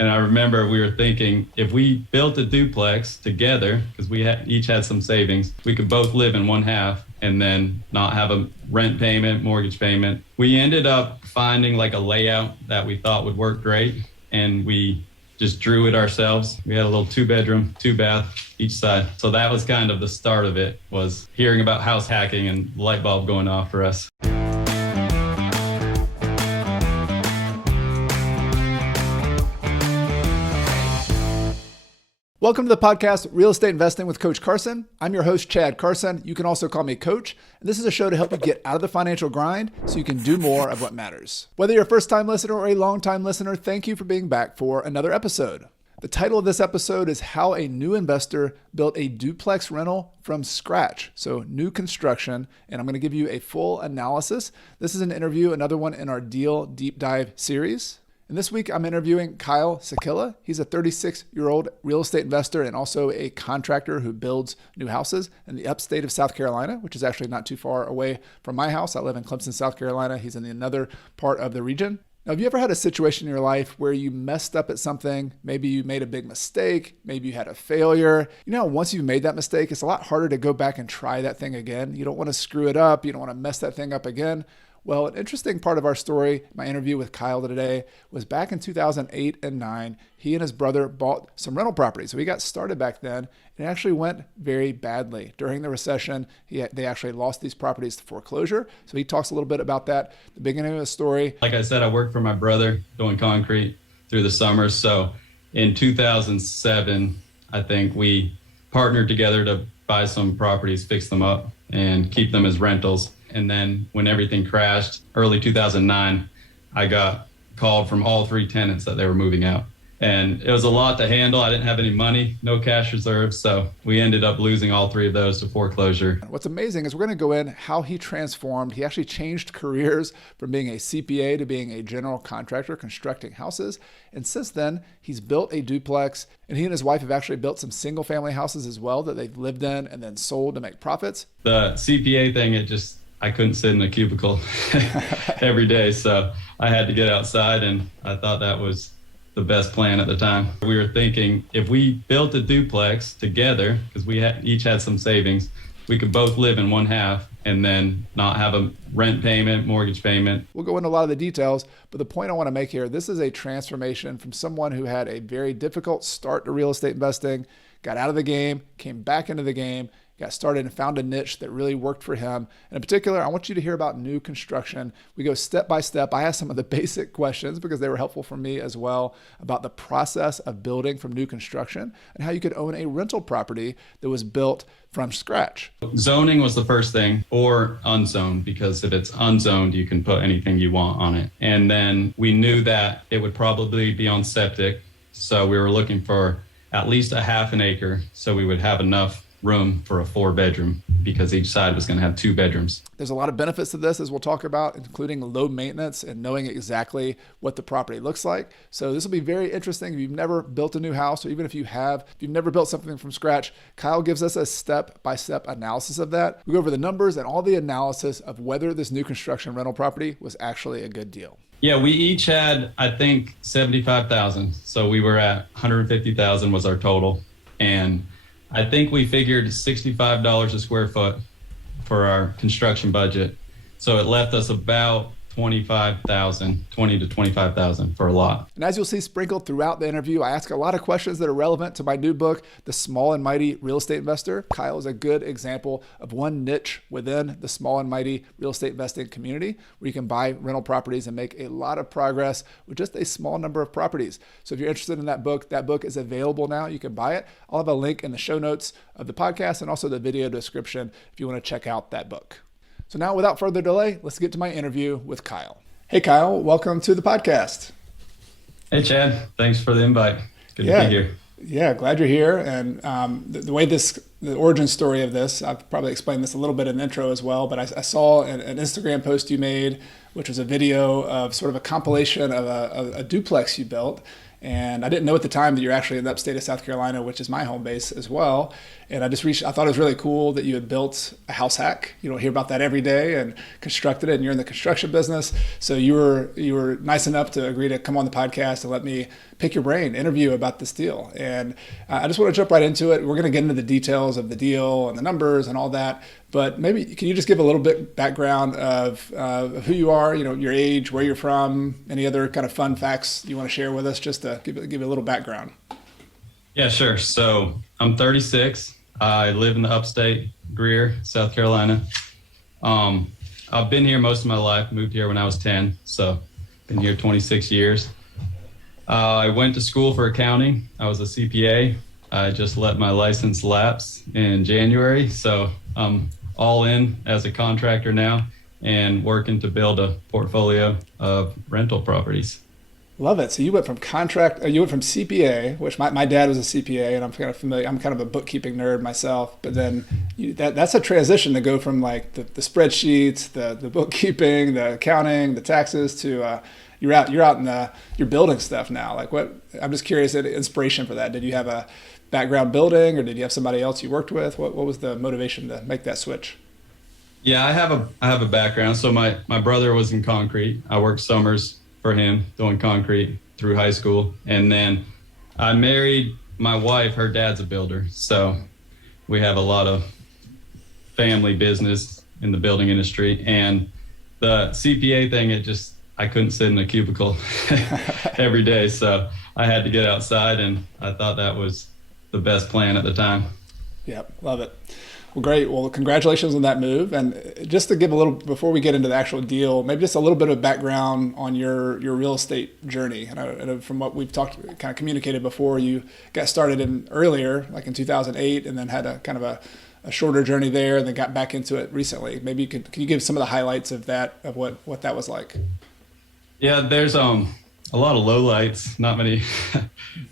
And I remember we were thinking if we built a duplex together, because we each had some savings, we could both live in one half and then not have a rent payment, mortgage payment. We ended up finding like a layout that we thought would work great. And we just drew it ourselves. We had a little 2-bedroom, 2-bath each side. So that was kind of the start of it, was hearing about house hacking and light bulb going off for us. Welcome to the podcast, Real Estate Investing with Coach Carson. I'm your host, Chad Carson. You can also call me Coach. And this is a show to help you get out of the financial grind so you can do more of what matters. Whether you're a first-time listener or a long-time listener, thank you for being back for another episode. The title of this episode is How a New Investor Built a Duplex Rental from Scratch. So new construction, and I'm going to give you a full analysis. This is an interview, another one in our Deal Deep Dive series. And this week, I'm interviewing Kyle Sakilla. He's a 36-year-old real estate investor and also a contractor who builds new houses in the upstate of South Carolina, which is actually not too far away from my house. I live in Clemson, South Carolina. He's in another part of the region. Now, have you ever had a situation in your life where you messed up at something? Maybe you made a big mistake. Maybe you had a failure. You know, once you've made that mistake, it's a lot harder to go back and try that thing again. You don't want to screw it up. You don't want to mess that thing up again. Well, an interesting part of our story, my interview with Kyle today, was back in 2008 and 9. He and his brother bought some rental properties. So he got started back then, and it actually went very badly. During the recession, they actually lost these properties to foreclosure. So he talks a little bit about that, the beginning of the story. Like I said, I worked for my brother doing concrete through the summers. So in 2007, I think we partnered together to buy some properties, fix them up, and keep them as rentals. And then when everything crashed, early 2009, I got called from all 3 tenants that they were moving out. And it was a lot to handle. I didn't have any money, no cash reserves. So we ended up losing all 3 of those to foreclosure. What's amazing is we're going to go in how he transformed. He actually changed careers from being a CPA to being a general contractor constructing houses. And since then, he's built a duplex. And he and his wife have actually built some single family houses as well that they've lived in and then sold to make profits. The CPA thing, I couldn't sit in a cubicle every day. So I had to get outside, and I thought that was the best plan at the time. We were thinking if we built a duplex together, because we each had some savings, we could both live in one half and then not have a rent payment, mortgage payment. We'll go into a lot of the details, but the point I want to make here, this is a transformation from someone who had a very difficult start to real estate investing, got out of the game, came back into the game, got started and found a niche that really worked for him. And in particular, I want you to hear about new construction. We go step by step. I asked some of the basic questions because they were helpful for me as well about the process of building from new construction and how you could own a rental property that was built from scratch. Zoning was the first thing, or unzoned, because if it's unzoned, you can put anything you want on it. And then we knew that it would probably be on septic. So we were looking for at least a half an acre so we would have enough room for a 4-bedroom, because each side was going to have 2 bedrooms. There's a lot of benefits to this, as we'll talk about, including low maintenance and knowing exactly what the property looks like. So this will be very interesting. If you've never built a new house, or even if you've never built something from scratch, Kyle gives us a step-by-step analysis of that. We go over the numbers and all the analysis of whether this new construction rental property was actually a good deal. Yeah, we each had, I think, $75,000. So we were at $150,000 was our total. And I think we figured $65 a square foot for our construction budget. So it left us about $20,000 to $25,000 for a lot. And as you'll see sprinkled throughout the interview, I ask a lot of questions that are relevant to my new book, The Small and Mighty Real Estate Investor. Kyle is a good example of one niche within the small and mighty real estate investing community where you can buy rental properties and make a lot of progress with just a small number of properties. So if you're interested in that book is available now. You can buy it. I'll have a link in the show notes of the podcast and also the video description if you want to check out that book. So now, without further delay, let's get to my interview with Kyle. Hey, Kyle, welcome to the podcast. Hey, Chad. Thanks for the invite. Good to be here. Yeah, glad you're here. And the way the origin story of this, I've probably explained this a little bit in the intro as well, but I saw an Instagram post you made, which was a video of sort of a compilation of a duplex you built. And I didn't know at the time that you're actually in the upstate of South Carolina, which is my home base as well. And I thought it was really cool that you had built a house hack. You don't hear about that every day, and constructed it, and you're in the construction business. So you were nice enough to agree to come on the podcast and let me pick your brain, interview about this deal. And I just want to jump right into it. We're going to get into the details of the deal and the numbers and all that. But maybe can you just give a little bit background of who you are, your age, where you're from, any other kind of fun facts you want to share with us, just to give a little background. Yeah, sure. So I'm 36. I live in the upstate, Greer, South Carolina. I've been here most of my life, moved here when I was 10, so been here 26 years. I went to school for accounting. I was a CPA. I just let my license lapse in January, so I'm all in as a contractor now and working to build a portfolio of rental properties. Love it. So you went from you went from CPA, which my dad was a CPA, and I'm kind of familiar. I'm kind of a bookkeeping nerd myself. But then that's a transition to go from like the spreadsheets, the bookkeeping, the accounting, the taxes to you're out in you're building stuff now. Like what? I'm just curious. Inspiration for that. Did you have a background building, or did you have somebody else you worked with? What was the motivation to make that switch? Yeah, I have a background. So my brother was in concrete. I worked summers for him doing concrete through high school. And then I married my wife. Her dad's a builder. So we have a lot of family business in the building industry. And the CPA thing, I couldn't sit in a cubicle every day. So I had to get outside, and I thought that was the best plan at the time. Yep, love it. Well, great. Well, congratulations on that move. And just to give a little, before we get into the actual deal, maybe just a little bit of background on your real estate journey. And I know from what we've talked, kind of communicated before, you got started in earlier, like in 2008, and then had a kind of a shorter journey there, and then got back into it recently. Maybe can you give some of the highlights of that, of what that was like? Yeah, there's a lot of lowlights, not many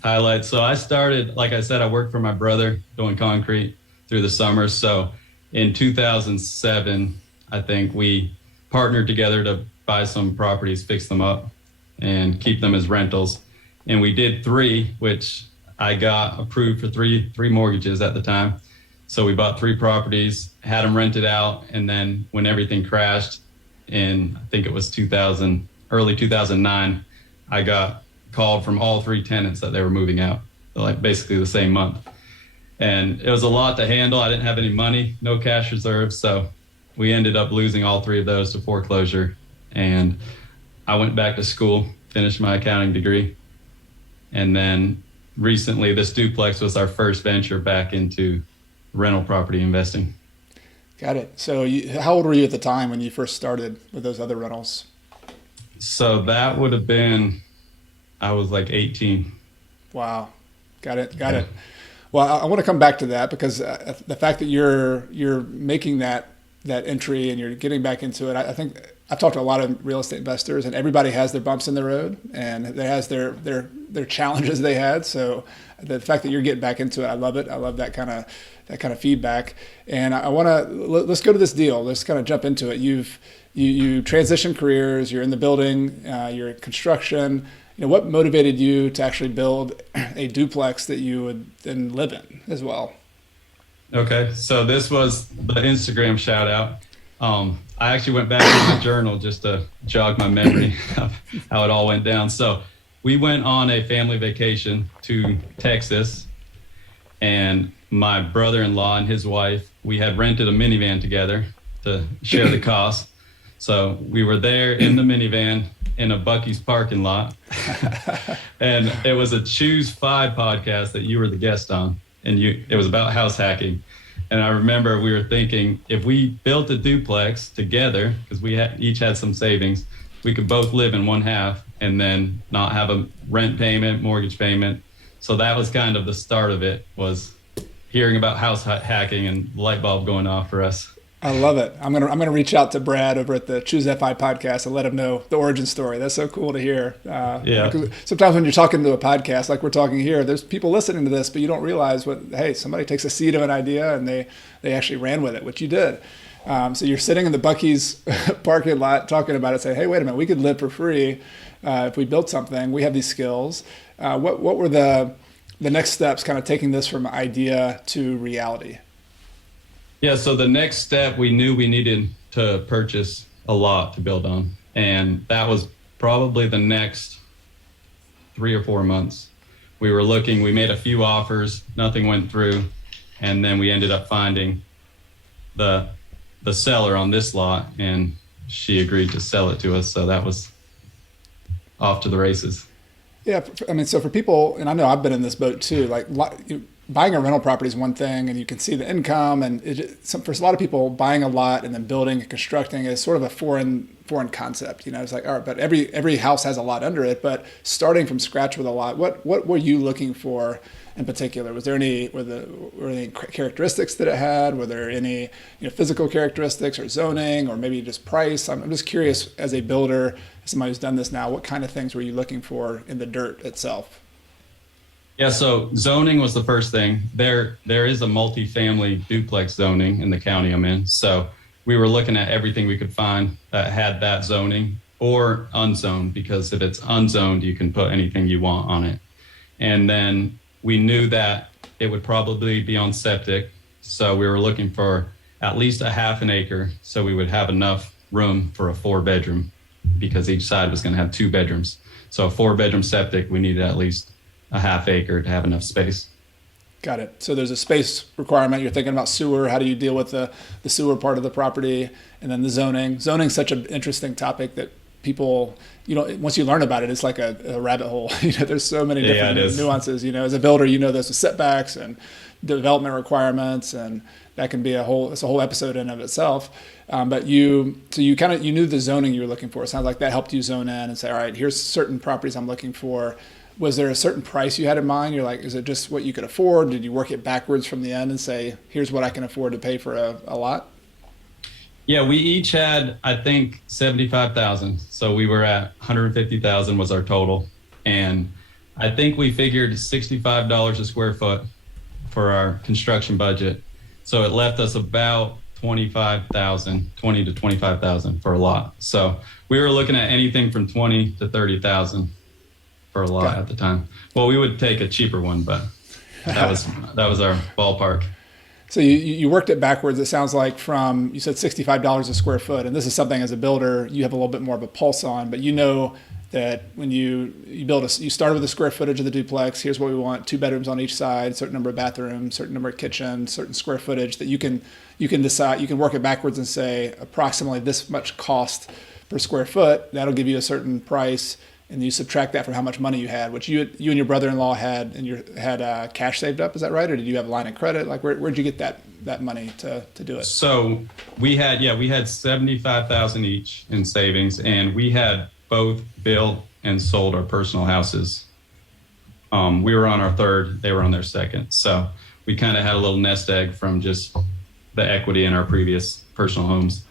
highlights. So I started, like I said, I worked for my brother doing concrete through the summer. So in 2007, I think we partnered together to buy some properties, fix them up, and keep them as rentals. And we did 3, which I got approved for three mortgages at the time. So we bought 3 properties, had them rented out, and then when everything crashed in, I think it was early 2009, I got called from all 3 tenants that they were moving out, like basically the same month. And it was a lot to handle. I didn't have any money, no cash reserves. So we ended up losing all 3 of those to foreclosure. And I went back to school, finished my accounting degree. And then recently, this Duplex was our first venture back into rental property investing. Got it. So how old were you at the time when you first started with those other rentals? So that would have been, I was like 18. Wow. Got it. Well, I want to come back to that because the fact that you're making that entry and you're getting back into it, I think I've talked to a lot of real estate investors, and everybody has their bumps in the road, and they has their challenges they had. So the fact that you're getting back into it, I love it. I love that kind of feedback. And I want to let's go to this deal. Let's kind of jump into it. You transitioned careers. You're in the building. You're in construction. What motivated you to actually build a duplex that you would then live in as well? Okay, so this was the Instagram shout out. I actually went back to my journal just to jog my memory of how it all went down. So we went on a family vacation to Texas, and my brother-in-law and his wife, we had rented a minivan together to share the cost. So we were there in the minivan in a Buc-ee's parking lot. And it was a Choose 5 podcast that you were the guest on. And it was about house hacking. And I remember we were thinking, if we built a duplex together, because we each had some savings, we could both live in one half and then not have a rent payment, mortgage payment. So that was kind of the start of it, was hearing about house hacking and light bulb going off for us. I love it. I'm gonna reach out to Brad over at the Choose FI podcast and let him know the origin story. That's so cool to hear. Yeah. Sometimes when you're talking to a podcast like we're talking here, there's people listening to this, but you don't realize somebody takes a seed of an idea and they actually ran with it, which you did. So you're sitting in the Buc-ee's parking lot talking about it, saying, hey, wait a minute, we could live for free if we built something. We have these skills. What were the next steps, kind of taking this from idea to reality? Yeah, so the next step, we knew we needed to purchase a lot to build on. And that was probably the next 3 or 4 months. We were looking, we made a few offers, nothing went through. And then we ended up finding the seller on this lot, and she agreed to sell it to us. So that was off to the races. Yeah, I mean, so for people, and I know I've been in this boat too, like buying a rental property is one thing, and you can see the income, and for a lot of people, buying a lot and then building and constructing is sort of a foreign concept. You know, it's like, all right, but every house has a lot under it, but starting from scratch with a lot, what were you looking for in particular? Was there were there any characteristics that it had? Were there any physical characteristics or zoning or maybe just price? I'm just curious, as a builder, as somebody who's done this now, what kind of things were you looking for in the dirt itself? Yeah, so zoning was the first thing. There is a multifamily duplex zoning in the county I'm in. So we were looking at everything we could find that had that zoning, or unzoned, because if it's unzoned, you can put anything you want on it. And then we knew that it would probably be on septic. So we were looking for at least a half an acre, so we would have enough room for a 4-bedroom, because each side was going to have 2 bedrooms. So a 4-bedroom septic, we needed at least a half acre to have enough space. Got it. So there's a space requirement. You're thinking about sewer. How do you deal with the sewer part of the property? And then the zoning. Zoning's such an interesting topic that people, once you learn about it, it's like a rabbit hole. There's so many different nuances. As a builder, there's the setbacks and development requirements, and that can be it's a whole episode in of itself. But you knew the zoning you were looking for. It sounds like that helped you zone in and say, all right, here's certain properties I'm looking for. Was there a certain price you had in mind? You're like, is it just what you could afford? Did you work it backwards from the end and say, here's what I can afford to pay for a lot? Yeah, we each had, I think, $75,000. So we were at $150,000 was our total. And I think we figured $65 a square foot for our construction budget. So it left us about $20,000 to $25,000 for a lot. So we were looking at anything from $20,000 to $30,000 for a lot at the time. Well, we would take a cheaper one, but that was our ballpark. So you worked it backwards. It sounds like you said $65 a square foot, and this is something as a builder you have a little bit more of a pulse on. But that when you start with the square footage of the duplex. Here's what we want: 2 bedrooms on each side, certain number of bathrooms, certain number of kitchens, certain square footage. That you can decide. You can work it backwards and say approximately this much cost per square foot. That'll give you a certain price. And you subtract that from how much money you had, which you and your brother-in-law had, and you had cash saved up. Is that right, or did you have a line of credit? Like, where'd you get that money to do it? So we had $75,000 each in savings, and we had both built and sold our personal houses. We were on our third; they were on their second. So we kind of had a little nest egg from just the equity in our previous personal homes.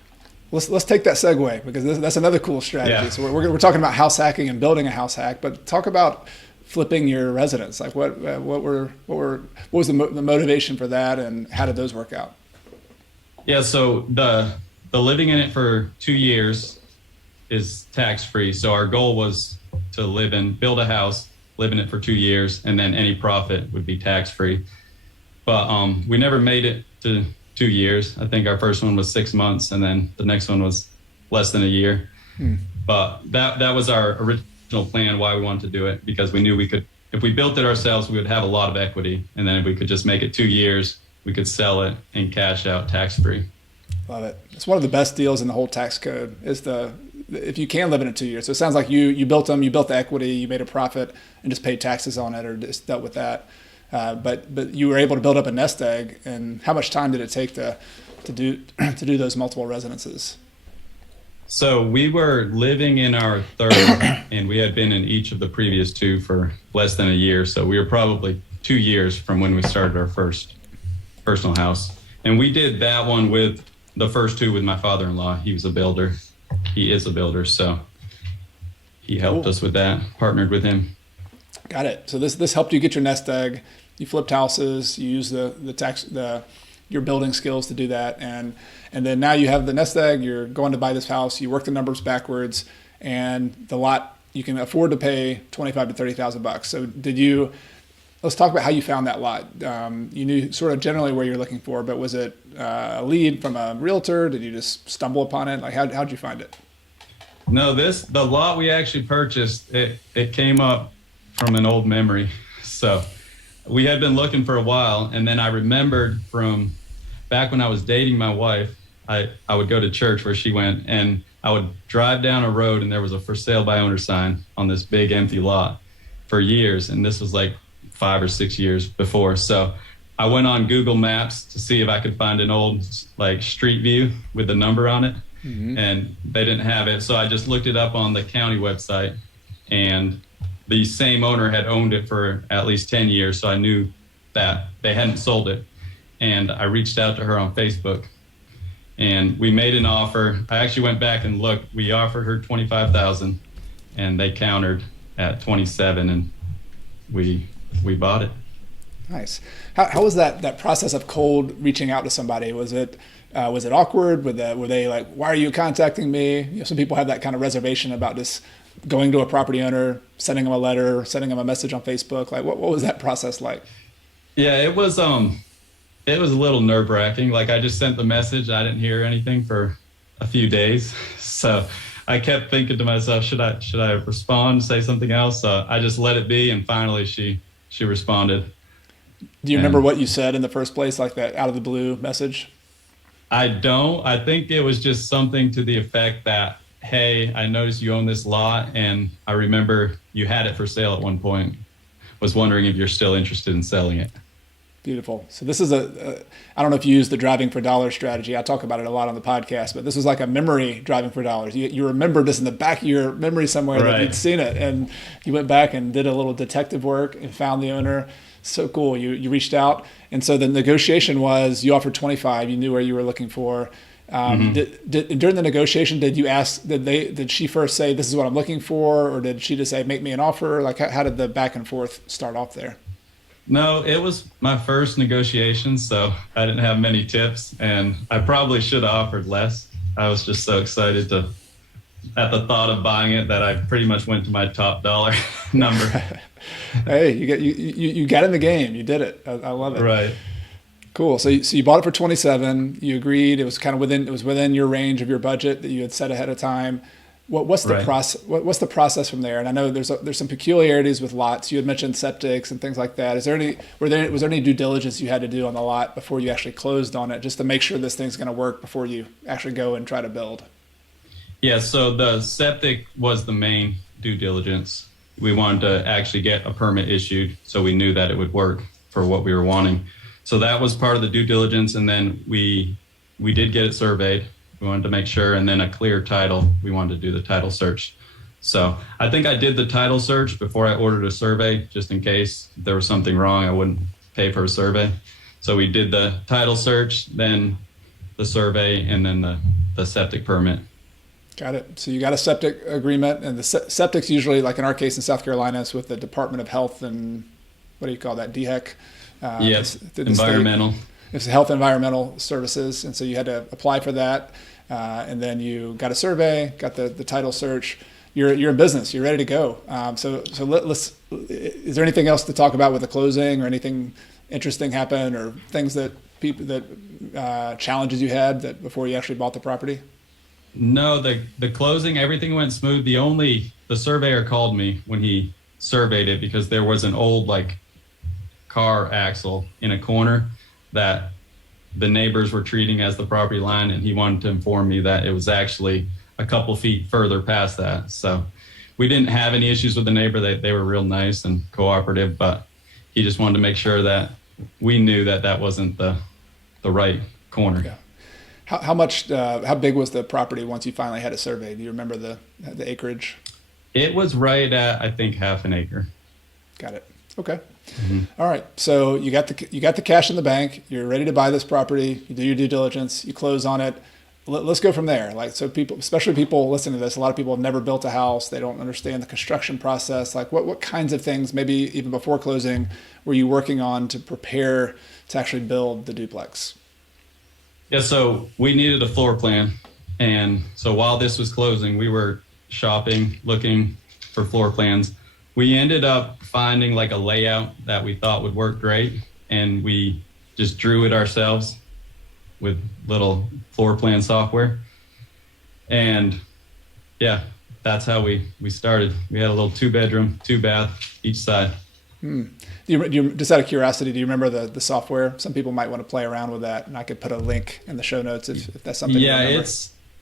Let's take that segue, because that's another cool strategy. Yeah. So we're talking about house hacking and building a house hack, but talk about flipping your residence. Like what was the motivation for that, and how did those work out? Yeah, so the living in it for 2 years is tax free. So our goal was to build a house, live in it for 2 years, and then any profit would be tax free. But we never made it to 2 years. I think our first one was 6 months, and then the next one was less than a year. But that was our original plan, why we wanted to do it, because we knew we could, if we built it ourselves, we would have a lot of equity. And then if we could just make it 2 years, we could sell it and cash out tax free. Love it. It's one of the best deals in the whole tax code is if you can live in it 2 years. So it sounds like you built them, you built the equity, you made a profit and just paid taxes on it, or just dealt with that. But you were able to build up a nest egg. And how much time did it take to do those multiple residences? So we were living in our third, and we had been in each of the previous 2 for less than a year. So we were probably 2 years from when we started our first personal house. And we did that one with the first 2 with my father-in-law. He was a builder. He is a builder, so he helped us with that, partnered with him. Got it. So this helped you get your nest egg. You flipped houses. You used your building skills to do that, and then now you have the nest egg. You're going to buy this house. You work the numbers backwards, and the lot you can afford to pay $25,000 to $30,000. So let's talk about how you found that lot. You knew sort of generally where you're looking for, but was it a lead from a realtor? Did you just stumble upon it? Like how'd you find it? No, the lot we actually purchased, it came up from an old memory. So we had been looking for a while, and then I remembered from back when I was dating my wife, I would go to church where she went, and I would drive down a road, and there was a for sale by owner sign on this big empty lot for years. And this was like 5 or 6 years before. So I went on Google Maps to see if I could find an old like street view with the number on it. And they didn't have it. So I just looked it up on the county website, and the same owner had owned it for at least 10 years. So I knew that they hadn't sold it. And I reached out to her on Facebook, and we made an offer. I actually went back and looked. We offered her $25,000, and they countered at 27, and we bought it. Nice. How was that process of cold reaching out to somebody? Was it awkward? Were they like, why are you contacting me? You know, some people have that kind of reservation about just going to a property owner, sending them a letter, sending them a message on Facebook. Like, what was that process like? Yeah, it was a little nerve-wracking. Like, I just sent the message. I didn't hear anything for a few days. So I kept thinking to myself, should I respond, say something else? So I just let it be, and finally she responded. Do you remember what you said in the first place, like that out of the blue message? I don't. I think it was just something to the effect that, hey, I noticed you own this lot, and I remember you had it for sale at one point. Was wondering if you're still interested in selling it. Beautiful. So this is I don't know if you use the driving for dollars strategy. I talk about it a lot on the podcast, but this was like a memory driving for dollars. You remembered this in the back of your memory somewhere, right, that you'd seen it, and you went back and did a little detective work and found the owner. So cool. You reached out. And so the negotiation was, you offered 25, you knew where you were looking for. During the negotiation, did she first say, this is what I'm looking for? Or did she just say, make me an offer? Like, how did the back and forth start off there? No, it was my first negotiation, so I didn't have many tips, and I probably should have offered less. I was just so excited at the thought of buying it that I pretty much went to my top dollar number. Hey, you got in the game. You did it. I love it. Right. Cool. So you bought it for 27. You agreed. It was kind of within your range of your budget that you had set ahead of time. What's the process? What's the process from there? And I know there's some peculiarities with lots. You had mentioned septics and things like that. Was there any due diligence you had to do on the lot before you actually closed on it, just to make sure this thing's going to work before you actually go and try to build? Yeah. So the septic was the main due diligence. We wanted to actually get a permit issued, so we knew that it would work for what we were wanting. So that was part of the due diligence, and then we did get it surveyed. We wanted to make sure, and then a clear title. We wanted to do the title search. So I think I did the title search before I ordered a survey, just in case there was something wrong, I wouldn't pay for a survey. So we did the title search, then the survey, and then the septic permit. Got it. So you got a septic agreement, and the septic's usually, like in our case in South Carolina, it's with the Department of Health and what do you call that? DHEC? Yes, environmental. It's Health Environmental Services, and so you had to apply for that, and then you got a survey, got the title search. You're in business. You're ready to go. So let's. Is there anything else to talk about with the closing, or anything interesting happen, or things that challenges you had that before you actually bought the property? No, the closing, everything went smooth. The surveyor called me when he surveyed it because there was an old car axle in a corner that the neighbors were treating as the property line, and he wanted to inform me that it was actually a couple feet further past that. So we didn't have any issues with the neighbor. They were real nice and cooperative, but he just wanted to make sure that we knew that wasn't the right corner. Yeah. How big was the property once you finally had it surveyed? Do you remember the acreage? It was right at, I think, half an acre. Got it. Okay. Mm-hmm. All right. So you got the cash in the bank. You're ready to buy this property. You do your due diligence. You close on it. Let's go from there. So people, especially people listening to this, a lot of people have never built a house. They don't understand the construction process. Like what kinds of things, maybe even before closing, were you working on to prepare to actually build the duplex? Yeah, so we needed a floor plan. And so while this was closing, we were shopping, looking for floor plans. We ended up finding a layout that we thought would work great. And we just drew it ourselves with little floor plan software. And yeah, that's how we started. We had a little 2-bedroom, 2-bath each side. Do you, just out of curiosity, do you remember the software? Some people might want to play around with that, and I could put a link in the show notes if that's something. Yeah, you remember.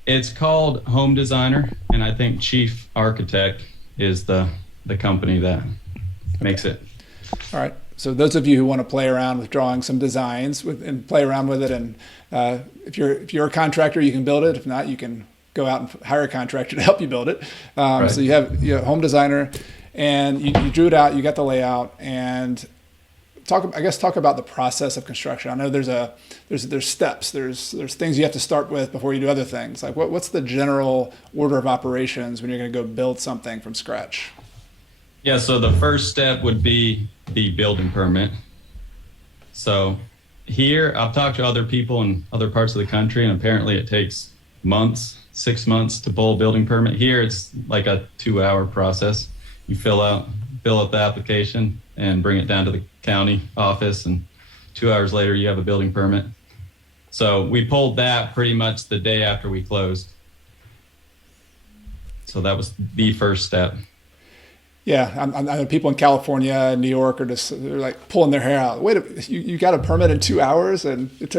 it's called Home Designer, and I think Chief Architect is the company that makes it. All right. So those of you who want to play around with drawing some designs and play around with it, and if you're a contractor, you can build it. If not, you can go out and hire a contractor to help you build it. Right. So you have Home Designer, and you drew it out. You got the layout, and talk about the process of construction. I know there's steps. There's things you have to start with before you do other things. Like what's the general order of operations when you're going to go build something from scratch? Yeah, so the first step would be the building permit. So here, I've talked to other people in other parts of the country, and apparently it takes months, 6 months to pull a building permit. Here, it's like a 2-hour process. You fill out the application and bring it down to the county office, and 2 hours later, you have a building permit. So we pulled that pretty much the day after we closed. So that was the first step. Yeah, I know people in California and New York they're like pulling their hair out. Wait, you got a permit in 2 hours, and it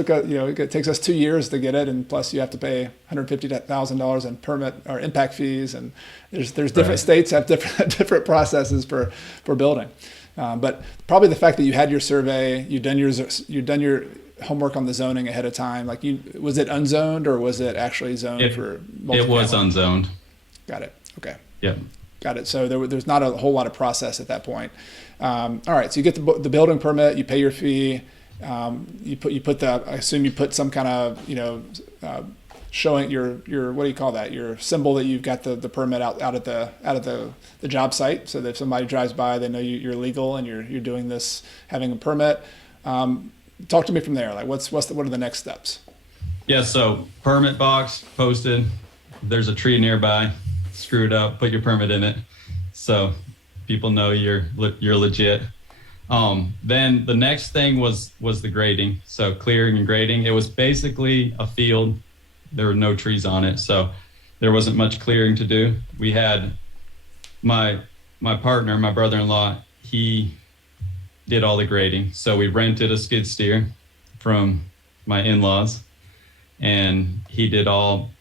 takes us 2 years to get it, and plus you have to pay $150,000 in permit or impact fees, and there's different Right. states have different processes for building. But probably the fact that you had your survey, you've done your homework on the zoning ahead of time. Like, was it unzoned or was it actually zoned for multifamily? It was unzoned. Got it. Okay. Yep. Got it. So there's not a whole lot of process at that point. All right. So you get the building permit, you pay your fee. You put I assume you put some kind of showing your what do you call that? Your symbol that you've got the permit out at the job site, so that if somebody drives by, they know you're legal and you're doing this, having a permit. Talk to me from there. Like what are the next steps? Yeah. So permit box posted. There's a tree nearby. Screw it up, put your permit in it, so people know you're legit. Then the next thing was the grading. So clearing and grading. It was basically a field. There were no trees on it, so there wasn't much clearing to do. We had my partner, my brother-in-law, he did all the grading. So we rented a skid steer from my in-laws, and he did all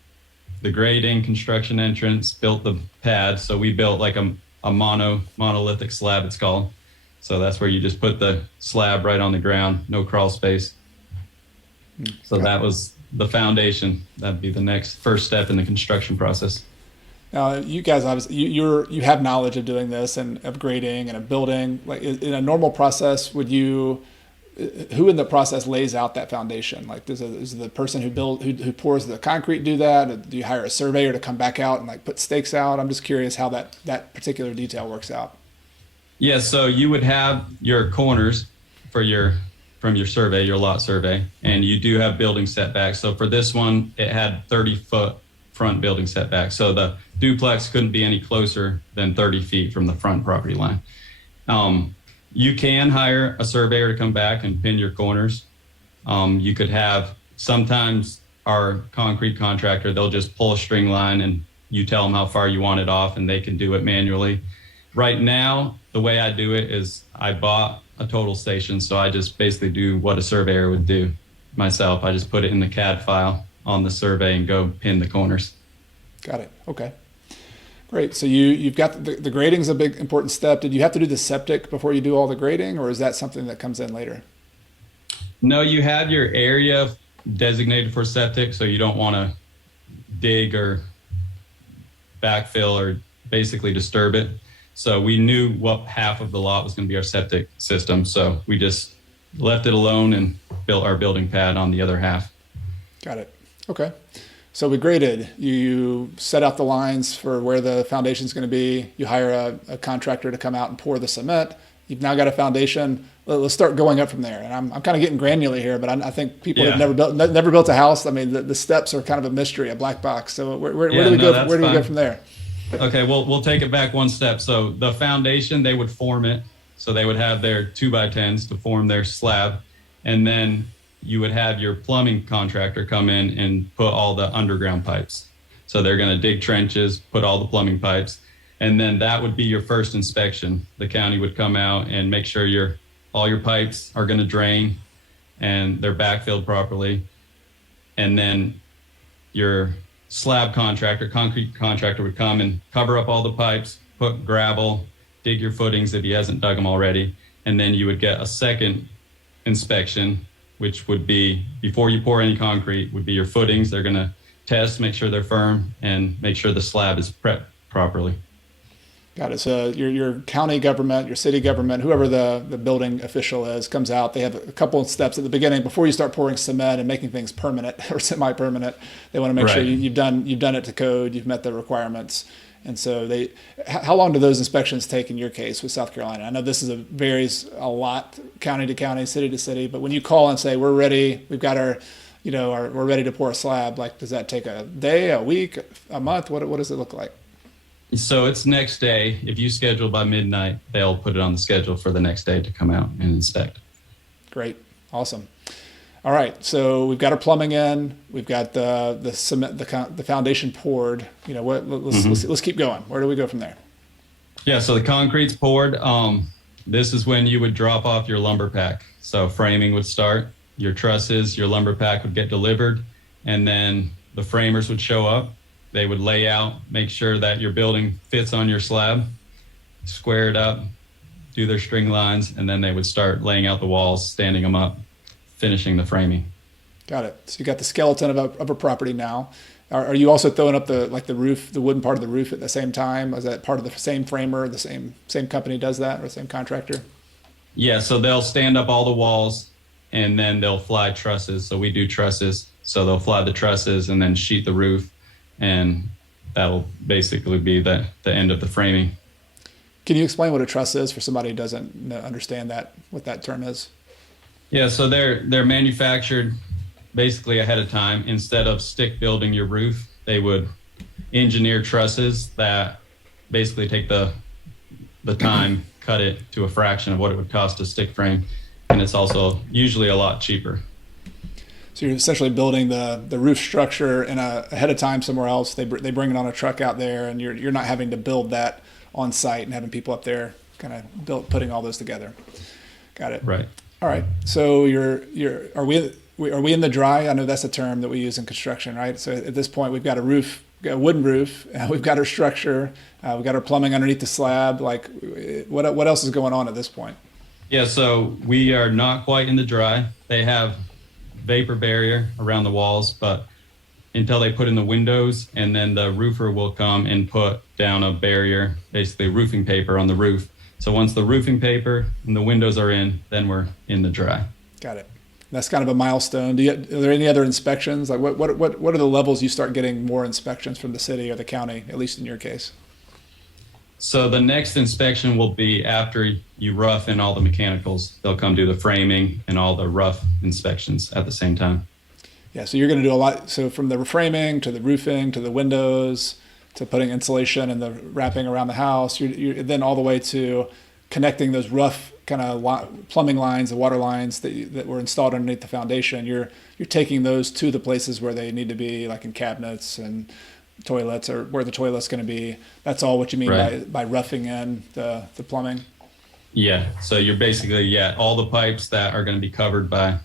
the grading, construction entrance, built the pad. So we built like a monolithic slab, it's called. So that's where you just put the slab right on the ground, no crawl space. So that was the foundation. That'd be the next first step in the construction process. Now, you guys obviously you have knowledge of doing this and of grading and of building. Like in a normal process, who in the process lays out that foundation? Like, does the person who pours the concrete do that? Or do you hire a surveyor to come back out and like put stakes out? I'm just curious how that particular detail works out. Yeah, so you would have your corners from your survey, your lot survey, and you do have building setbacks. So for this one, it had 30-foot front building setback. So the duplex couldn't be any closer than 30 feet from the front property line. You can hire a surveyor to come back and pin your corners. You could have, sometimes our concrete contractor, they'll just pull a string line and you tell them how far you want it off and they can do it manually. Right now, the way I do it is I bought a total station. So I just basically do what a surveyor would do myself. I just put it in the CAD file on the survey and go pin the corners. Got it. Okay. Great. So you've got the grading's a big important step. Did you have to do the septic before you do all the grading, or is that something that comes in later? No, you have your area designated for septic, so you don't want to dig or backfill or basically disturb it. So we knew what half of the lot was going to be our septic system, so we just left it alone and built our building pad on the other half. Got it. Okay. So we graded. You set out the lines for where the foundation is going to be. You hire a contractor to come out and pour the cement. You've now got a foundation. Let's start going up from there. And I'm kind of getting granular here, but I think people have never built a house. I mean, the steps are kind of a mystery, a black box. So where do we go? Where do we go from there? Okay, we'll take it back one step. So the foundation, they would form it. So they would have their 2x10s to form their slab, and then you would have your plumbing contractor come in and put all the underground pipes. So they're going to dig trenches, put all the plumbing pipes, and then that would be your first inspection. The county would come out and make sure all your pipes are going to drain and they're backfilled properly. And then your slab contractor, concrete contractor would come and cover up all the pipes, put gravel, dig your footings if he hasn't dug them already. And then you would get a second inspection, which would be, before you pour any concrete, would be your footings. They're going to test, make sure they're firm, and make sure the slab is prepped properly. Got it. So your county government, your city government, whoever the building official is, comes out. They have a couple of steps at the beginning before you start pouring cement and making things permanent or semi-permanent. They want to make sure you've done it to code, you've met the requirements. And so how long do those inspections take in your case with South Carolina? I know this varies a lot, county to county, city to city. But when you call and say we're ready, we've got we're ready to pour a slab, like does that take a day, a week, a month? What does it look like? So it's next day. If you schedule by midnight, they'll put it on the schedule for the next day to come out and inspect. Great. Awesome. All right. So we've got our plumbing in. We've got the cement, the foundation poured. Let's keep going. Where do we go from there? Yeah. So the concrete's poured. This is when you would drop off your lumber pack. So framing would start. Your trusses, your lumber pack would get delivered, and then the framers would show up. They would lay out, make sure that your building fits on your slab, square it up, do their string lines, and then they would start laying out the walls, standing them up, finishing the framing. Got it. So you got the skeleton of a property now. Are you also throwing up the roof, the wooden part of the roof at the same time? Is that part of the same framer, the same company does that, or the same contractor? Yeah, so they'll stand up all the walls, and then they'll fly trusses. So we do trusses. So they'll fly the trusses and then sheet the roof. And that'll basically be the end of the framing. Can you explain what a truss is for somebody who doesn't understand what that term is? Yeah, so they're manufactured basically ahead of time. Instead of stick building your roof, they would engineer trusses that basically take the time, cut it to a fraction of what it would cost to stick frame. And it's also usually a lot cheaper. So you're essentially building the roof structure ahead of time somewhere else. They bring it on a truck out there, and you're not having to build that on site and having people up there kind of putting all those together. Got it. Right. All right. So are we in the dry? I know that's a term that we use in construction, right? So at this point, we've got a roof, a wooden roof. We've got our structure. We've got our plumbing underneath the slab. Like, what else is going on at this point? Yeah. So we are not quite in the dry. They have vapor barrier around the walls, but until they put in the windows, and then the roofer will come and put down a barrier, basically roofing paper on the roof. So once the roofing paper and the windows are in, then we're in the dry. Got it. That's kind of a milestone. Are there any other inspections? Like what are the levels you start getting more inspections from the city or the county, at least in your case? So the next inspection will be after you rough in all the mechanicals. They'll come do the framing and all the rough inspections at the same time. Yeah, so you're going to do a lot. So from the framing to the roofing to the windows to putting insulation and the wrapping around the house, you're then all the way to connecting those rough kind of plumbing lines, the water lines that were installed underneath the foundation. You're taking those to the places where they need to be, like in cabinets and toilets, or where the toilet's going to be. That's all what you mean by roughing in the plumbing? Yeah. So you're basically, all the pipes that are going to be covered by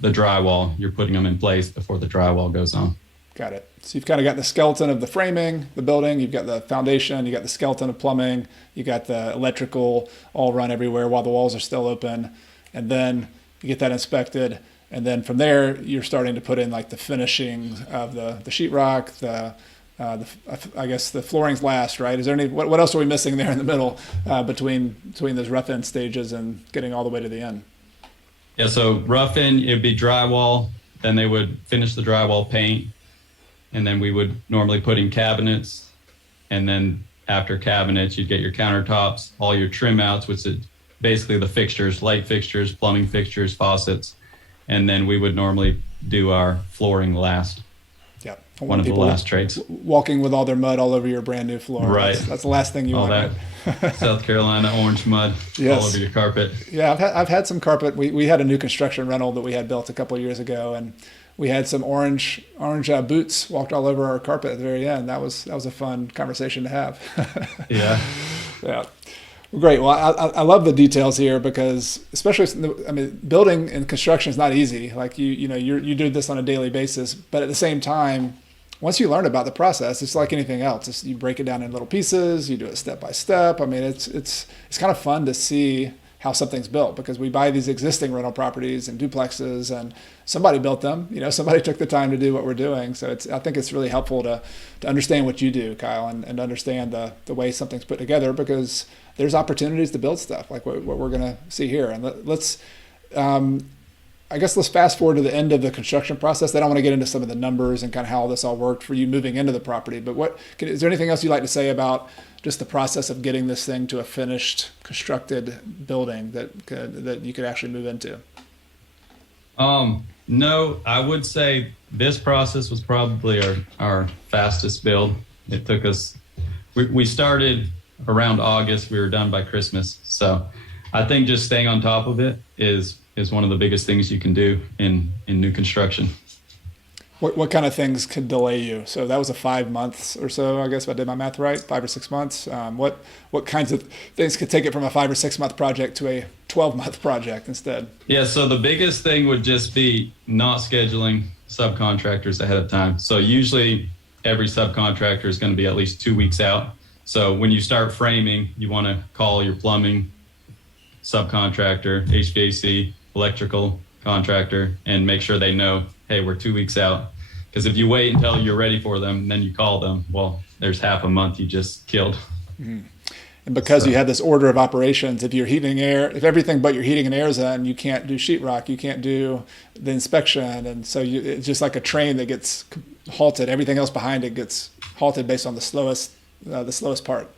the drywall, you're putting them in place before the drywall goes on. Got it. So you've kind of got the skeleton of the framing, the building, you've got the foundation, you got the skeleton of plumbing, you got the electrical all run everywhere while the walls are still open. And then you get that inspected. And then from there, you're starting to put in like the finishing of the sheetrock, I guess the flooring's last, right? Is there what else are we missing there in the middle between those rough end stages and getting all the way to the end? Yeah, so rough end, it'd be drywall. Then they would finish the drywall paint. And then we would normally put in cabinets. And then after cabinets, you'd get your countertops, all your trim outs, which is basically the fixtures, light fixtures, plumbing fixtures, faucets. And then we would normally do our flooring last. Yeah. One of the last trades. Walking with all their mud all over your brand new floor. Right. That's the last thing you want. All that South Carolina orange mud all over your carpet. Yeah, I've had some carpet. We had a new construction rental that we had built a couple of years ago, and we had some orange boots walked all over our carpet at the very end. That was a fun conversation to have. Yeah. Yeah. Great. Well, I love the details here because, especially, I mean, building and construction is not easy. Like you do this on a daily basis, but at the same time, once you learn about the process, it's like anything else. You break it down in little pieces. You do it step by step. I mean, it's kind of fun to see how something's built because we buy these existing rental properties and duplexes, and somebody built them. Somebody took the time to do what we're doing. So I think it's really helpful to understand what you do, Kyle, and understand the way something's put together because there's opportunities to build stuff like what we're going to see here. And let's fast forward to the end of the construction process. I don't want to get into some of the numbers and kind of how this all worked for you moving into the property, but is there anything else you'd like to say about just the process of getting this thing to a finished constructed building that you could actually move into? No, I would say this process was probably our fastest build. It took us, we started around August, we were done by Christmas. So I think just staying on top of it is one of the biggest things you can do in new construction. What kind of things could delay you? So that was a 5 months or so, I guess if I did my math right, 5 or 6 months. What kinds of things could take it from a 5 or 6 month project to a 12-month project instead? Yeah, so the biggest thing would just be not scheduling subcontractors ahead of time. So usually every subcontractor is going to be at least 2 weeks out. So when you start framing, you want to call your plumbing subcontractor, HVAC, electrical contractor, and make sure they know, hey, we're 2 weeks out. Because if you wait until you're ready for them, and then you call them, well, there's half a month you just killed. Mm-hmm. And because you have this order of operations, if everything but your heating and air is on, you can't do sheetrock, you can't do the inspection. And so it's just like a train that gets halted. Everything else behind it gets halted based on the slowest part.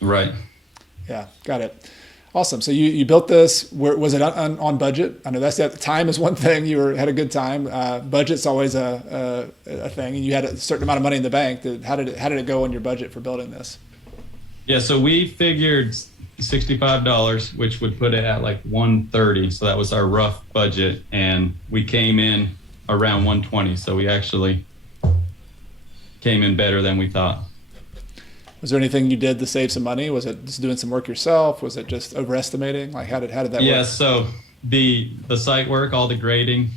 Right. Yeah, got it. Awesome. So you built this. Was it on budget? I know time is one thing. Had a good time. Budget's always a thing, and you had a certain amount of money in the bank. How did it go on your budget for building this? Yeah, so we figured $65, which would put it at like 130. So that was our rough budget, and we came in around 120. So we actually came in better than we thought. Was there anything you did to save some money? Was it just doing some work yourself? Was it just overestimating? Like how did that work? Yeah, so the site work, all the grading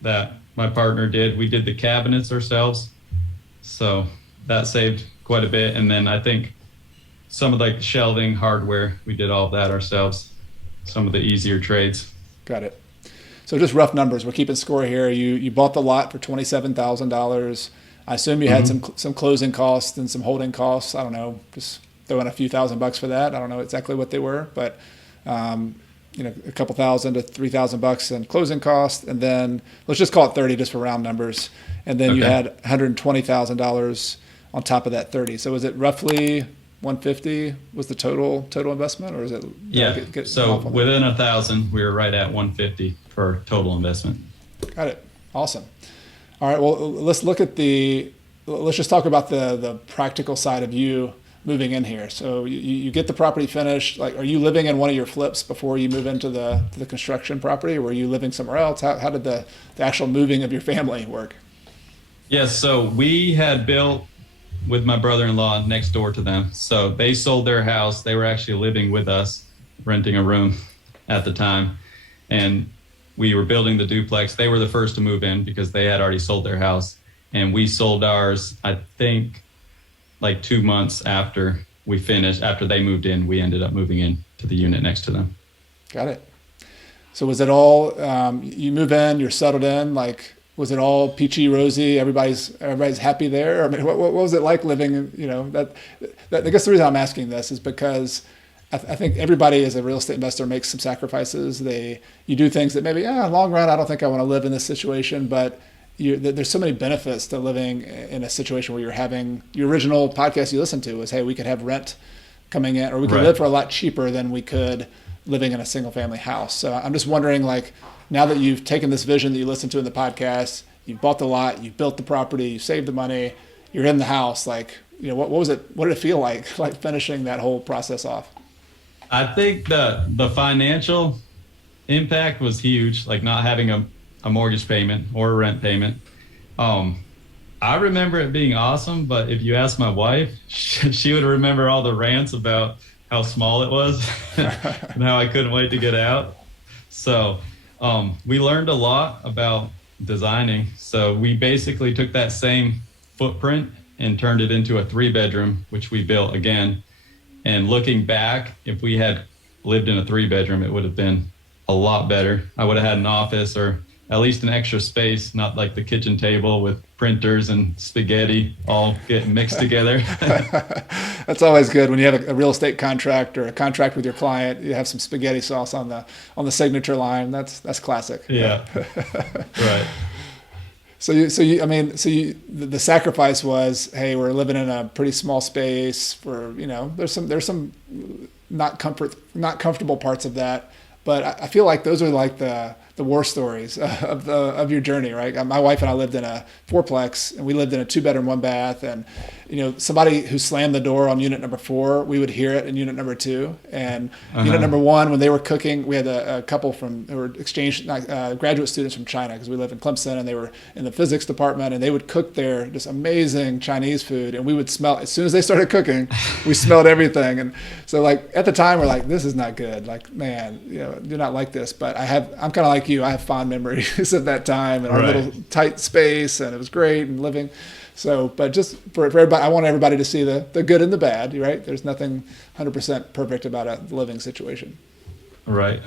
that my partner did, we did the cabinets ourselves. So that saved quite a bit. And then I think some of the shelving, hardware, we did all of that ourselves. Some of the easier trades. Got it. So just rough numbers. We're keeping score here. You bought the lot for $27,000. I assume you had some closing costs and some holding costs. I don't know, just throw in a few $1,000 for that. I don't know exactly what they were, but a couple $1,000 to $3,000 in closing costs, and then let's just call it 30 just for round numbers. And then you had $120,000 on top of that 30. So was it roughly 150 was the total investment, or is it? Yeah. So within 1,000, we were right at 150 for total investment. Got it. Awesome. All right. Well, let's just talk about the practical side of you moving in here. So you get the property finished. Like, are you living in one of your flips before you move into the construction property, or were you living somewhere else? How did the actual moving of your family work? Yeah. So we had built with my brother-in-law next door to them. So they sold their house. They were actually living with us, renting a room at the time. And we were building the duplex. They were the first to move in because they had already sold their house. And we sold ours, I think, like 2 months after we finished. After they moved in, we ended up moving in to the unit next to them. Got it. So was it all, you move in, you're settled in, like, was it all peachy, rosy? Everybody's happy there? I mean, what was it like living, that I guess the reason I'm asking this is because I think everybody as a real estate investor makes some sacrifices. You do things that maybe, in the long run, I don't think I want to live in this situation, but there's so many benefits to living in a situation where you're having, your original podcast you listened to was, hey, we could have rent coming in, or we could live for a lot cheaper than we could living in a single family house. So I'm just wondering, like, now that you've taken this vision that you listened to in the podcast, you bought the lot, you built the property, you saved the money, you're in the house, like, what was it? What did it feel like finishing that whole process off? I think the financial impact was huge, like not having a mortgage payment or a rent payment. I remember it being awesome, but if you ask my wife, she would remember all the rants about how small it was and how I couldn't wait to get out. So we learned a lot about designing. So we basically took that same footprint and turned it into a 3-bedroom, which we built again. And looking back, if we had lived in a 3-bedroom, it would have been a lot better. I would have had an office or at least an extra space, not like the kitchen table with printers and spaghetti all getting mixed together. That's always good when you have a real estate contract or a contract with your client. You have some spaghetti sauce on the signature line. That's classic. Yeah, right. The sacrifice was, hey, we're living in a pretty small space. There's some not comfortable parts of that, but I feel like those are like the war stories of your journey, right? My wife and I lived in a 4-plex, and we lived in a 2-bedroom, 1-bath, and somebody who slammed the door on unit number 4, we would hear it in unit number 2, and unit number 1, when they were cooking, we had a couple who were graduate students from China, because we live in Clemson, and they were in the physics department, and they would cook their just amazing Chinese food, and we would smell, as soon as they started cooking, we smelled everything. And so like at the time we're like, this is not good, like, man, do not like this. But I'm kind of like you, I have fond memories of that time and our little tight space, and it was great and living. So, but just for everybody, I want everybody to see the good and the bad, right? There's nothing 100% perfect about a living situation. Right.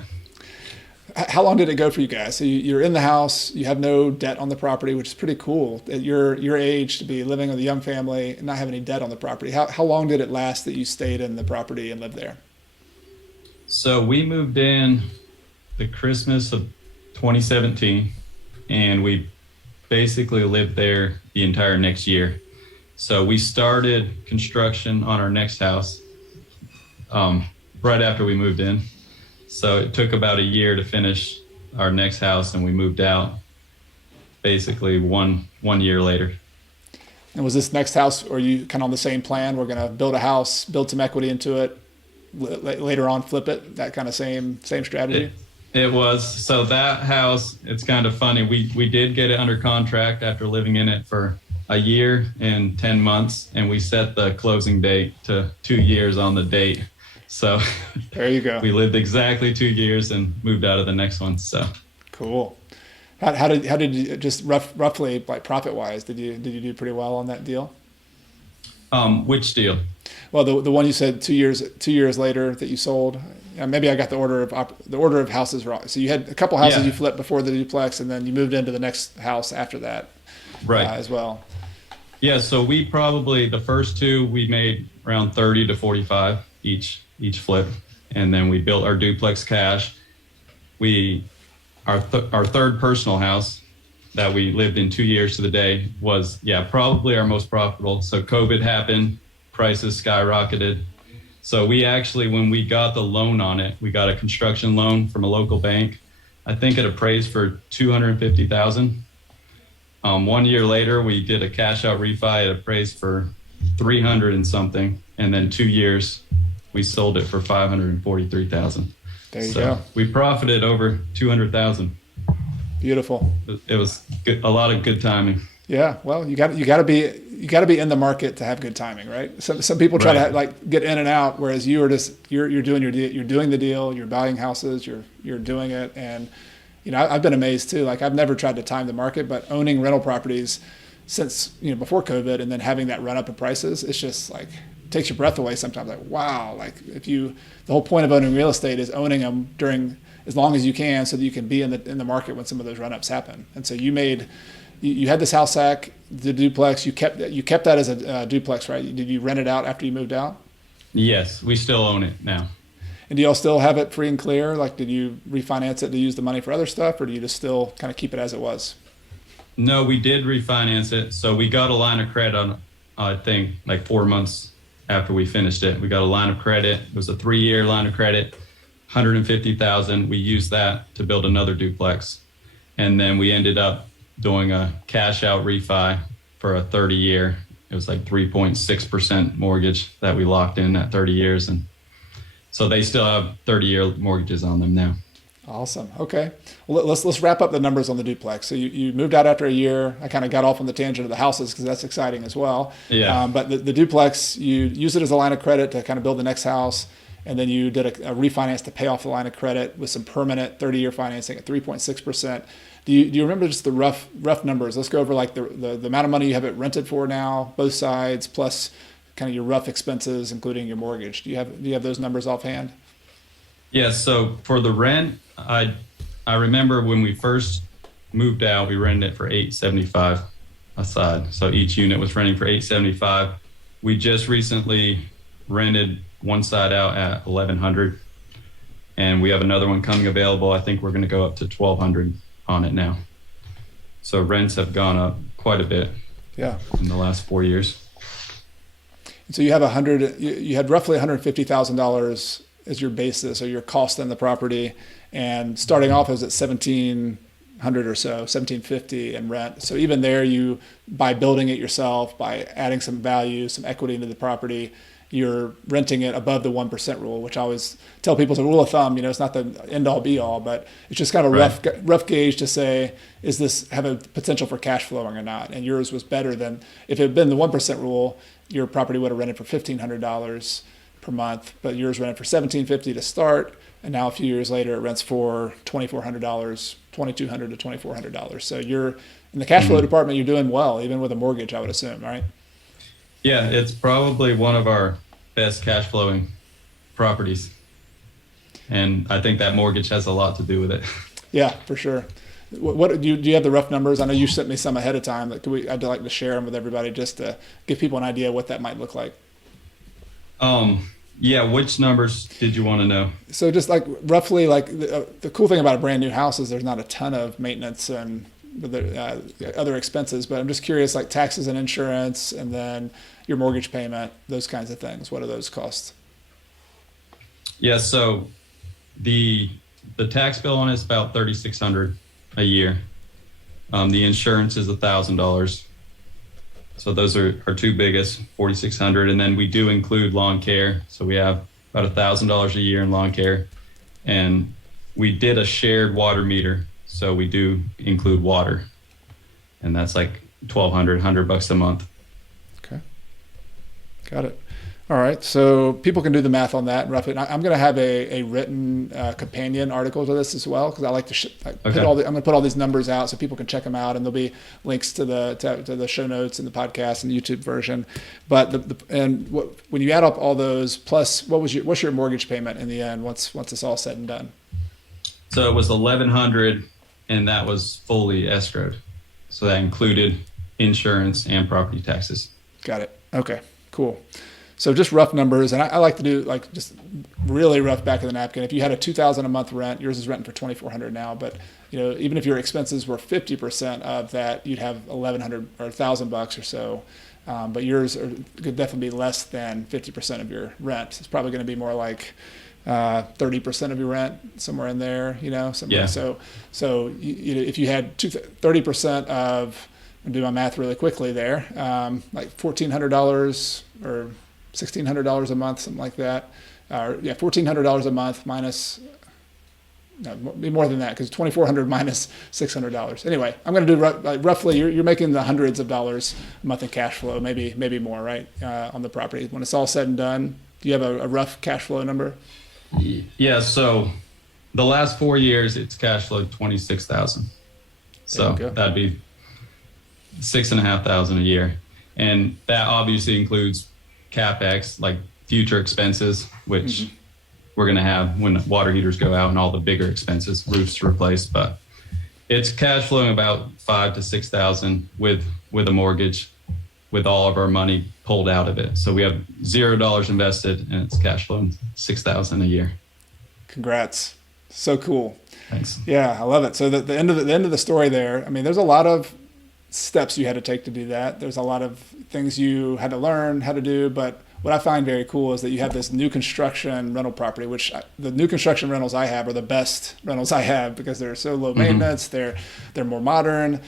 How long did it go for you guys? So you're in the house, you have no debt on the property, which is pretty cool at your age to be living with a young family and not have any debt on the property. How long did it last that you stayed in the property and lived there? So we moved in the Christmas of 2017, and we basically lived there the entire next year. So we started construction on our next house right after we moved in. So it took about a year to finish our next house, and we moved out basically one year later. And was this next house, or are you kind of on the same plan? We're going to build a house, build some equity into it, later on flip it, that kind of same strategy? It was. So that house, it's kind of funny. We did get it under contract after living in it for a year and 10 months, and we set the closing date to 2 years on the date. So there you go. We lived exactly 2 years and moved out of the next one. So cool. How did you, just roughly, like profit wise, did you do pretty well on that deal? Which deal? Well, the one you said 2 years later that you sold. Maybe I got the order of houses wrong. So you had a couple houses you flipped before the duplex, and then you moved into the next house after that, right? As well. Yeah. So we probably, the first 2 we made around 30 to 45 each flip, and then we built our duplex cash. Our third personal house that we lived in 2 years to the day was probably our most profitable. So COVID happened, prices skyrocketed. So we actually, when we got the loan on it, we got a construction loan from a local bank. I think it appraised for $250,000. 1 year later, we did a cash out refi. It appraised for 300 and something, and then 2 years, we sold it for 543,000. There you go. We profited over 200,000. Beautiful. It was good, a lot of good timing. Yeah. Well, you got to be in the market to have good timing, right? Some people try to like get in and out, whereas you are just you're doing the deal, you're buying houses, you're doing it, and I've been amazed too. Like I've never tried to time the market, but owning rental properties since before COVID, and then having that run up in prices, it's just like takes your breath away sometimes. Like wow, like the whole point of owning real estate is owning them during as long as you can, so that you can be in the market when some of those run ups happen. And so you had this house hack, the duplex. You kept that as a duplex, right? Did you rent it out after you moved out? Yes, we still own it now. And do y'all still have it free and clear? Like, did you refinance it to use the money for other stuff, or do you just still kind of keep it as it was? No, we did refinance it. So we got a line of credit on, I think, like 4 months after we finished it. We got a line of credit. It was a 3-year line of credit, $150,000. We used that to build another duplex, and then we ended up doing a cash out refi for a 30-year. It was like 3.6% mortgage that we locked in at 30 years. And so they still have 30-year mortgages on them now. Awesome. Okay. Well, let's wrap up the numbers on the duplex. So you moved out after a year. I kind of got off on the tangent of the houses because that's exciting as well. Yeah. But the duplex, you use it as a line of credit to kind of build the next house, and then you did a refinance to pay off the line of credit with some permanent 30-year financing at 3.6%. Do you remember just the rough numbers? Let's go over like the amount of money you have it rented for now, both sides, plus kind of your rough expenses, including your mortgage. Do you have those numbers offhand? Yeah. So for the rent, I remember when we first moved out, we rented it for $875 a side. So each unit was renting for $875. We just recently rented one side out at $1,100, and we have another one coming available. I think we're going to go up to $1,200 on it now. So rents have gone up quite a bit. Yeah. In the last 4 years. And so you have you had roughly $150,000 as your basis or your cost on the property, and starting off as at $1,700 or so, $1,750 in rent. So even there, you, by building it yourself, by adding some value, some equity into the property, you're renting it above the 1% rule, which I always tell people is a rule of thumb. It's not the end all be all, but it's just kind of a rough gauge to say, is this have a potential for cash flowing or not? And yours was better than, if it had been the 1% rule, your property would have rented for $1,500 per month, but yours rented for $1,750 to start, and now a few years later it rents for $2,400, $2,200 to $2,400. So you're in the cash flow department. You're doing well, even with a mortgage, I would assume, right? Yeah, it's probably one of our best cash flowing properties, and I think that mortgage has a lot to do with it. Yeah, for sure. What do you have the rough numbers? I know you sent me some ahead of time. I'd like to share them with everybody just to give people an idea what that might look like. Yeah, which numbers did you want to know? So just like roughly, like the cool thing about a brand new house is there's not a ton of maintenance and other expenses, but I'm just curious, like taxes and insurance, and then your mortgage payment, those kinds of things. What are those costs? Yeah, so the tax bill on it is about $3,600 a year. The insurance is $1,000. So those are our two biggest, $4,600, and then we do include lawn care. So we have about $1,000 a year in lawn care, and we did a shared water meter. So we do include water, and that's like $1,200 a month. Okay, got it. All right, so people can do the math on that roughly. I'm going to have a written companion article to this as well, because I like to I'm going to put all these numbers out so people can check them out, and there'll be links to the show notes and the podcast and the YouTube version. But when you add up all those, plus what's your mortgage payment in the end once it's all said and done? So it was $1,100, and that was fully escrowed. So that included insurance and property taxes. Got it. Okay, cool. So just rough numbers, and I like to do like just really rough back of the napkin. If you had a $2,000 a month rent, yours is renting for $2,400 now. But even if your expenses were 50% of that, you'd have $1,100 or $1,000 or so. But yours could definitely be less than 50% of your rent. It's probably going to be more like 30% of your rent, somewhere in there. Yeah. So if you had 30% of, I'm doing my math really quickly there, like $1,400 or $1,600 a month, something like that. $1,400 a month minus, no, be more than that, because $2,400 minus $600. Anyway, I'm going to do roughly. You're making the hundreds of dollars a month in cash flow, maybe more, right, on the property when it's all said and done. Do you have a rough cash flow number? Yeah. So the last 4 years, it's cash flowed $26,000. So that'd be $6,500 a year, and that obviously includes CapEx, like future expenses, which we're going to have when water heaters go out and all the bigger expenses, roofs to replace. But it's cash flowing about $5,000 to $6,000 with a mortgage, with all of our money pulled out of it. So we have $0 invested, and it's cash flowing $6,000 a year. Congrats! So cool. Thanks. Yeah, I love it. So the end of the story there. I mean, there's a lot of steps you had to take to do that. There's a lot of things you had to learn how to do, but what I find very cool is that you have this new construction rental property, which the new construction rentals I have are the best rentals I have because they're so low maintenance. They're more modern.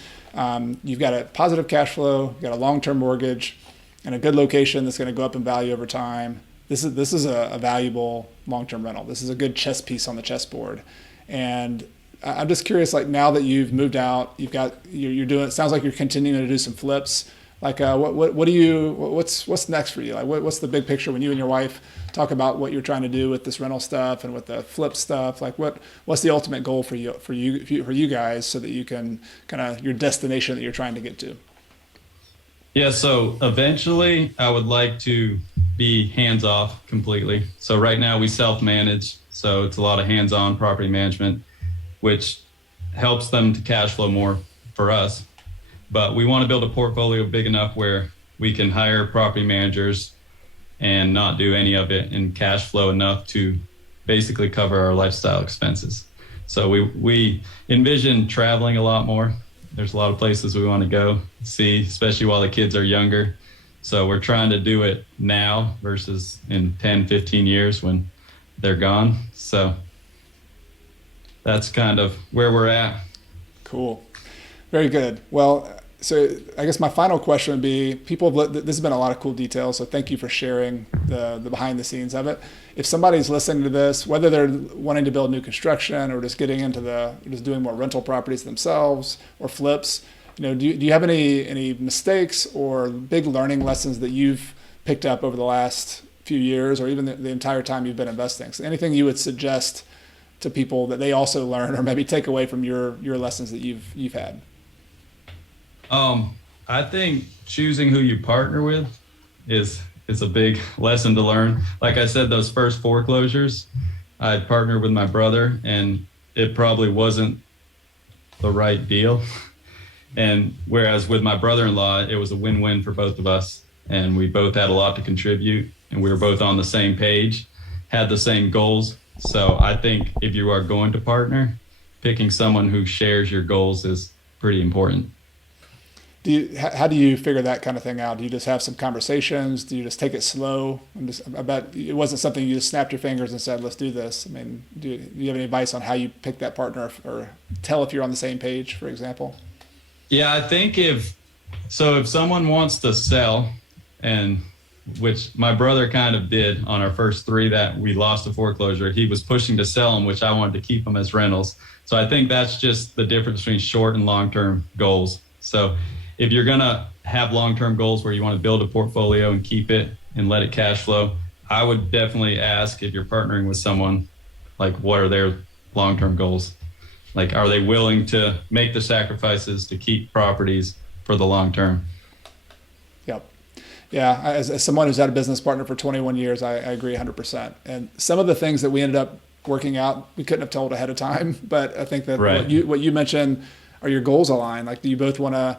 You've got a positive cash flow, you've got a long-term mortgage, and a good location that's going to go up in value over time. This is a valuable long-term rental. This is a good chess piece on the chessboard. And I'm just curious, like now that you've moved out, you're doing, it sounds like you're continuing to do some flips. Like what's next for you? Like what's the big picture when you and your wife talk about what you're trying to do with this rental stuff and with the flip stuff? Like what's the ultimate goal for you guys so that you can kind of your destination that you're trying to get to? Yeah, so eventually I would like to be hands-off completely. So right now we self-manage, so it's a lot of hands-on property management, which helps them to cash flow more for us. But we want to build a portfolio big enough where we can hire property managers and not do any of it and cash flow enough to basically cover our lifestyle expenses. So we envision traveling a lot more. There's a lot of places we want to go see, especially while the kids are younger. So we're trying to do it now versus in 10, 15 years when they're gone. So that's kind of where we're at. Cool. Very good. Well, so I guess my final question would be, this has been a lot of cool details, so thank you for sharing the behind the scenes of it. If somebody's listening to this, whether they're wanting to build new construction or just getting into just doing more rental properties themselves or flips, do you have any mistakes or big learning lessons that you've picked up over the last few years or even the entire time you've been investing? So anything you would suggest to people that they also learn or maybe take away from your lessons that you've had? I think choosing who you partner with is a big lesson to learn. Like I said, those first foreclosures, I partnered with my brother and it probably wasn't the right deal. And whereas with my brother-in-law, it was a win-win for both of us. And we both had a lot to contribute and we were both on the same page, had the same goals. So I think if you are going to partner, picking someone who shares your goals is pretty important. How do you figure that kind of thing out? Do you just have some conversations? Do you just take it slow? I bet it wasn't something you just snapped your fingers and said, let's do this. I mean, do you have any advice on how you pick that partner or tell if you're on the same page, for example? Yeah, I think if someone wants to sell, and which my brother kind of did on our first three that we lost to foreclosure, he was pushing to sell them, which I wanted to keep them as rentals. So I think that's just the difference between short and long-term goals. So if you're going to have long-term goals where you want to build a portfolio and keep it and let it cash flow, I would definitely ask if you're partnering with someone, like what are their long-term goals? Like, are they willing to make the sacrifices to keep properties for the long term? Yep. Yeah. As someone who's had a business partner for 21 years, I agree 100%. And some of the things that we ended up working out, we couldn't have told ahead of time, but I think that right. what you mentioned are your goals aligned. Like, do you both want to,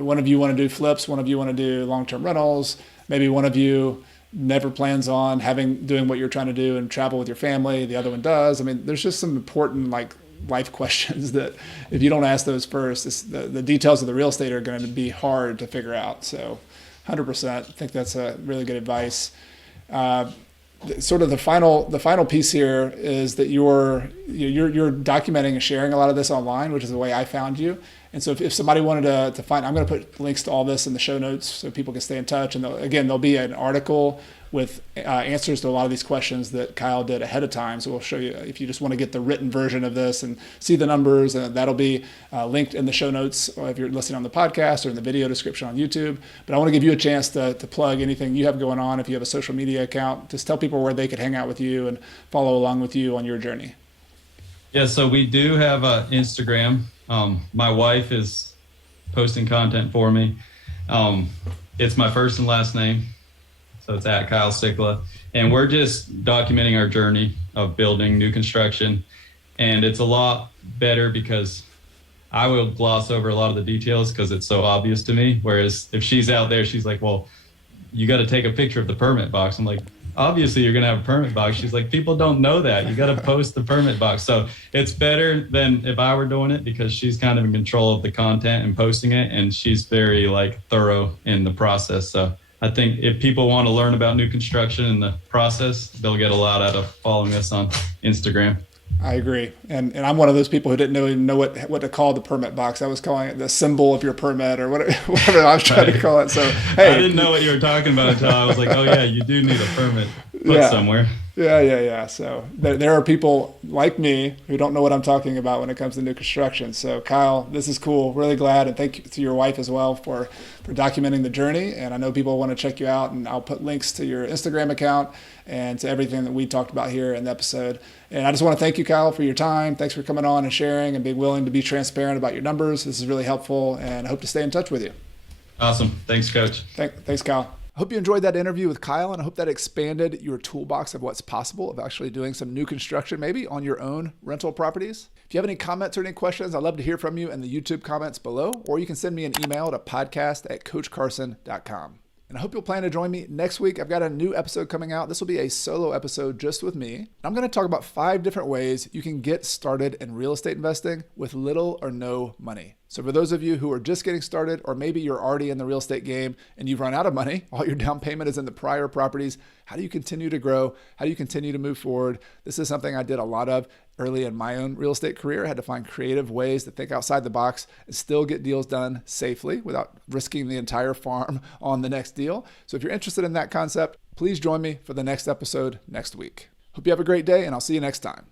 one of you want to do flips, one of you want to do long-term rentals, maybe one of you never plans on doing what you're trying to do and travel with your family, the other one does. I mean, there's just some important life questions that if you don't ask those first, the details of the real estate are going to be hard to figure out. So 100%, I think that's a really good advice. Sort of the final piece here is that you're documenting and sharing a lot of this online, which is the way I found you. And so if somebody wanted to find, I'm going to put links to all this in the show notes so people can stay in touch. And there'll be an article with answers to a lot of these questions that Kyle did ahead of time. So we'll show you if you just want to get the written version of this and see the numbers, and that'll be linked in the show notes if you're listening on the podcast or in the video description on YouTube. But I want to give you a chance to plug anything you have going on. If you have a social media account, just tell people where they could hang out with you and follow along with you on your journey. Yeah, so we do have an Instagram. My wife is posting content for me. It's my first and last name. So it's at Kyle Sikla. And we're just documenting our journey of building new construction. And it's a lot better because I will gloss over a lot of the details because it's so obvious to me. Whereas if she's out there, she's like, well, you got to take a picture of the permit box. I'm like, obviously you're going to have a permit box. She's like, people don't know that. You got to post the permit box. So it's better than if I were doing it because she's kind of in control of the content and posting it. And she's very thorough in the process. So I think if people want to learn about new construction and the process, they'll get a lot out of following us on Instagram. I agree. And I'm one of those people who didn't even know what to call the permit box. I was calling it the symbol of your permit or whatever I was trying to call it. So, hey. I didn't know what you were talking about until I was like, oh, yeah, you do need a permit. put somewhere. Yeah. So there are people like me who don't know what I'm talking about when it comes to new construction. So Kyle, this is cool. Really glad, and thank you to your wife as well for documenting the journey. And I know people want to check you out, and I'll put links to your Instagram account and to everything that we talked about here in the episode. And I just want to thank you, Kyle, for your time. Thanks for coming on and sharing and being willing to be transparent about your numbers. This is really helpful, and I hope to stay in touch with you. Awesome. Thanks, Coach. Thanks, Kyle. I hope you enjoyed that interview with Kyle, and I hope that expanded your toolbox of what's possible of actually doing some new construction, maybe on your own rental properties. If you have any comments or any questions, I'd love to hear from you in the YouTube comments below, or you can send me an email to podcast@coachcarson.com. And I hope you'll plan to join me next week. I've got a new episode coming out. This will be a solo episode just with me. I'm going to talk about 5 different ways you can get started in real estate investing with little or no money. So for those of you who are just getting started, or maybe you're already in the real estate game and you've run out of money, all your down payment is in the prior properties, how do you continue to grow? How do you continue to move forward? This is something I did a lot of early in my own real estate career. I had to find creative ways to think outside the box and still get deals done safely without risking the entire farm on the next deal. So if you're interested in that concept, please join me for the next episode next week. Hope you have a great day, and I'll see you next time.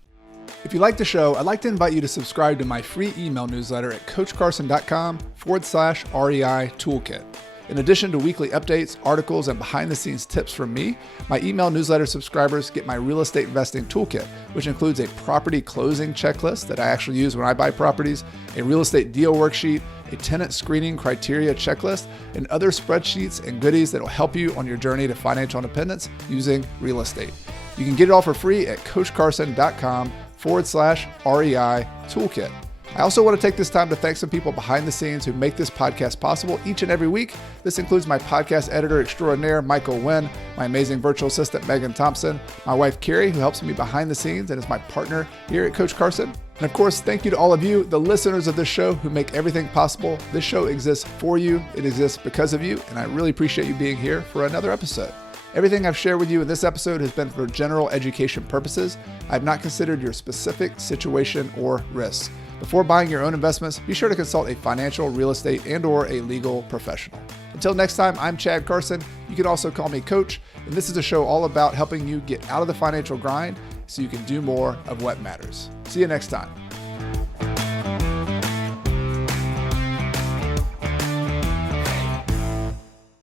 If you like the show, I'd like to invite you to subscribe to my free email newsletter at coachcarson.com/REI Toolkit. In addition to weekly updates, articles, and behind-the-scenes tips from me, my email newsletter subscribers get my real estate investing toolkit, which includes a property closing checklist that I actually use when I buy properties, a real estate deal worksheet, a tenant screening criteria checklist, and other spreadsheets and goodies that will help you on your journey to financial independence using real estate. You can get it all for free at coachcarson.com/REI Toolkit. I also want to take this time to thank some people behind the scenes who make this podcast possible each and every week. This includes my podcast editor extraordinaire, Michael Wynn, my amazing virtual assistant, Megan Thompson, my wife, Carrie, who helps me behind the scenes and is my partner here at Coach Carson. And of course, thank you to all of you, the listeners of this show who make everything possible. This show exists for you. It exists because of you. And I really appreciate you being here for another episode. Everything I've shared with you in this episode has been for general education purposes. I have not considered your specific situation or risks. Before buying your own investments, be sure to consult a financial, real estate, and/or a legal professional. Until next time, I'm Chad Carson. You can also call me Coach, and this is a show all about helping you get out of the financial grind so you can do more of what matters. See you next time.